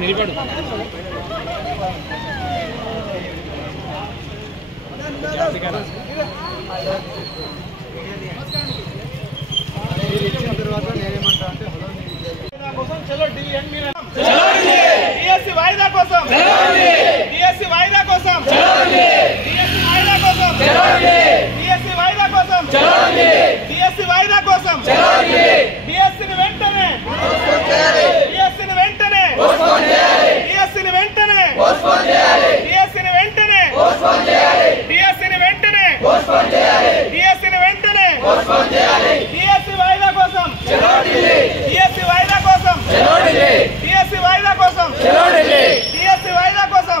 నిలబడు తర్వాత నేనేమంటా అంటే కోసం చలో డిఎస్సి వాయిదా కోసం డిఎస్సి వాయిదా కోసం డిఎస్సి వాయిదా కోసం డిఎస్సి వాయిదా కోసం డిఎస్సి వాయిదా కోసం డిఎస్సిని వెంటనే డిఎస్సిని వెంటనే డిఎస్సిని వెంటనే డిఎస్సిని వెంటనే డిఎస్సిని వెంటనే డిఎస్సిని వెంటనే డిఎస్సి వాయిదా కోసం డిఎస్సి వాయిదా కోసం డిఎస్సి వాయిదా కోసం డిఎస్సి వాయిదా కోసం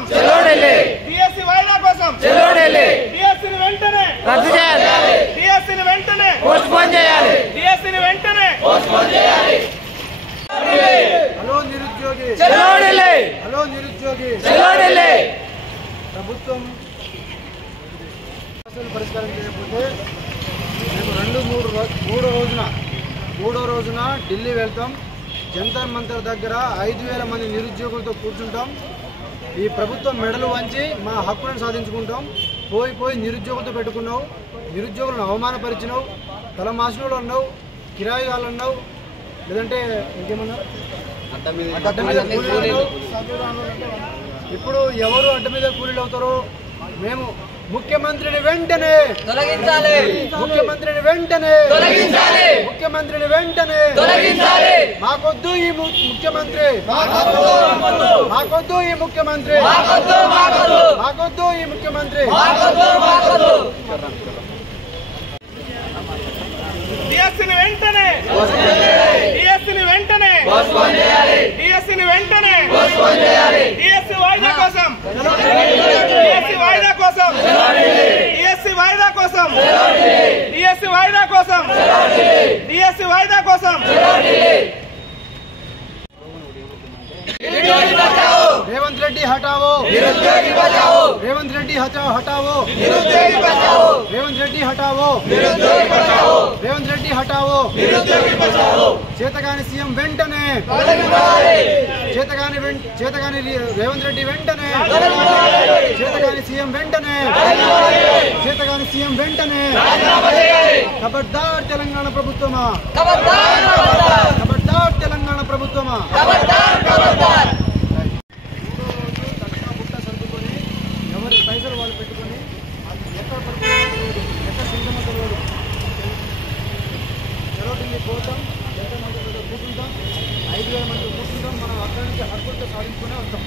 డిఎస్సి వాయిదా కోసం డిఎస్సిని వెంటనే రద్దు చేయాలి డిఎస్సిని వెంటనే పోస్ట్పోన్ చేయాలి డిఎస్సిని వెంటనే పోస్ట్పోన్ చేయాలి హలో నిరుద్యోగి చలో ఢిల్లీ హలో నిరుద్యోగి చలో ఢిల్లీ ప్రభుత్వం పరిష్కారం చేయకపోతే మేము మూడో రోజున ఢిల్లీ వెళ్తాం. జంతర్ మంతర్ దగ్గర 5,000 మంది నిరుద్యోగులతో కూర్చుంటాం. ఈ ప్రభుత్వం మెడలు వంచి మా హక్కులను సాధించుకుంటాం. పోయి నిరుద్యోగులతో పెట్టుకున్నావు, నిరుద్యోగులను అవమానపరిచినావు, తలమాసినోళ్ళు అన్నావు, కిరాయి వాళ్ళు అన్నావు, లేదంటే ఇంకేమన్నా అడ్డ మీద కూలీలు. ఇప్పుడు ఎవరు అడ్డ మీద కూలీలు అవుతారో మేము ముఖ్యమంత్రిని వెంటనే తొలగించాలి, ముఖ్యమంత్రిని వెంటనే తొలగించాలి, ముఖ్యమంత్రిని వెంటనే తొలగించాలి. మాకొద్దు ఈ ముఖ్యమంత్రి, మాకొద్దు ఈ ముఖ్యమంత్రి, మాకొద్దు ఈ ముఖ్యమంత్రి. డిఎస్సిని వెంటనే డిఎస్సిని వెంటనే డిఎస్సిని వెంటనే డిఎస్సి వాయిదా కోసం డిఎస్సి వాయిదా కోసం డిఎస్సి వాయిదా కోసం డిఎస్సి వాయిదా కోసం డిఎస్సి వాయిదా కోసం रेवंत रेड्डी हटाओ, निरुद्योगी बचाओ, रेवंत रेड्डी हटाओ, निरुद्योगी बचाओ, रेवंत रेड्डी हटाओ, निरुद्योगी बचाओ, रेवंत रेड्डी हटाओ, निरुद्योगी बचाओ. చేతగాని సీఎం వెంటనే చేతగాని రేవంత్ రెడ్డి వెంటనే చేతగాని సీఎం వెంటనే చేతగాని సీఎం వెంటనే. ఖబర్దార్ తెలంగాణ ప్రభుత్వమా, ఖబర్దార్ తెలంగాణ ప్రభుత్వమా. ఎవరి పైసలు వాళ్ళు పెట్టుకొని ఎక్కడ సింగమతలు జరుగుతుంది పోతాం, ఎంతమంది కూర్చుంటాం, 5,000 మంది కూర్చుంటాం. మనం అక్కడి నుంచి హక్కులతో సాధించుకునే వస్తాం.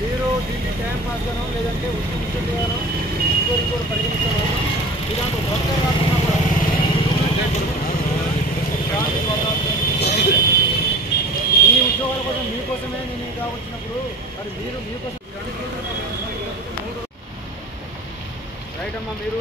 మీరు దీన్ని టైం పాస్గానో లేదంటే ఉద్యోగానో ఇంకోరు పరిగణించడం ఇలాంటి వర్గ రాకుండా కూడా ఈ ఉద్యోగాల కోసం మీకోసమే నేను ఇలా వచ్చినప్పుడు మరి మీరు మీకోసం రైట్ అమ్మా. మీరు